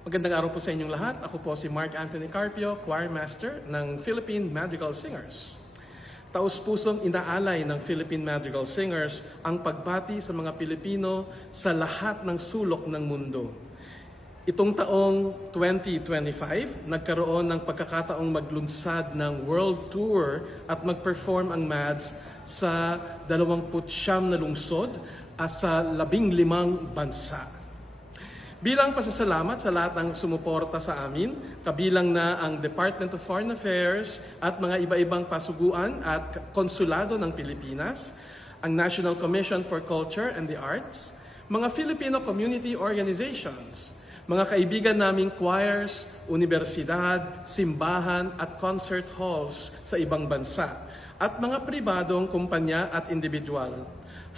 Magandang araw po sa inyong lahat. Ako po si Mark Anthony Carpio, Choir Master ng Philippine Madrigal Singers. Taus-pusong inaalay ng Philippine Madrigal Singers ang pagbati sa mga Pilipino sa lahat ng sulok ng mundo. Itong taong 2025, nagkaroon ng pagkakataong maglunsad ng World Tour at mag-perform ang MADS sa 29 na lungsod at sa 15 bansa. Bilang pasasalamat sa lahat ng sumuporta sa amin, kabilang na ang Department of Foreign Affairs at mga iba-ibang pasuguan at konsulado ng Pilipinas, ang National Commission for Culture and the Arts, mga Filipino community organizations, mga kaibigan naming choirs, universidad, simbahan at concert halls sa ibang bansa, at mga pribadong kumpanya at individual.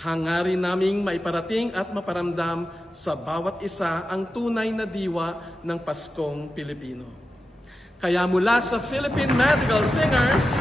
Hangarin naming maiparating at maparamdam sa bawat isa ang tunay na diwa ng Paskong Pilipino. Kaya mula sa Philippine Madrigal Singers,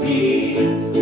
Suki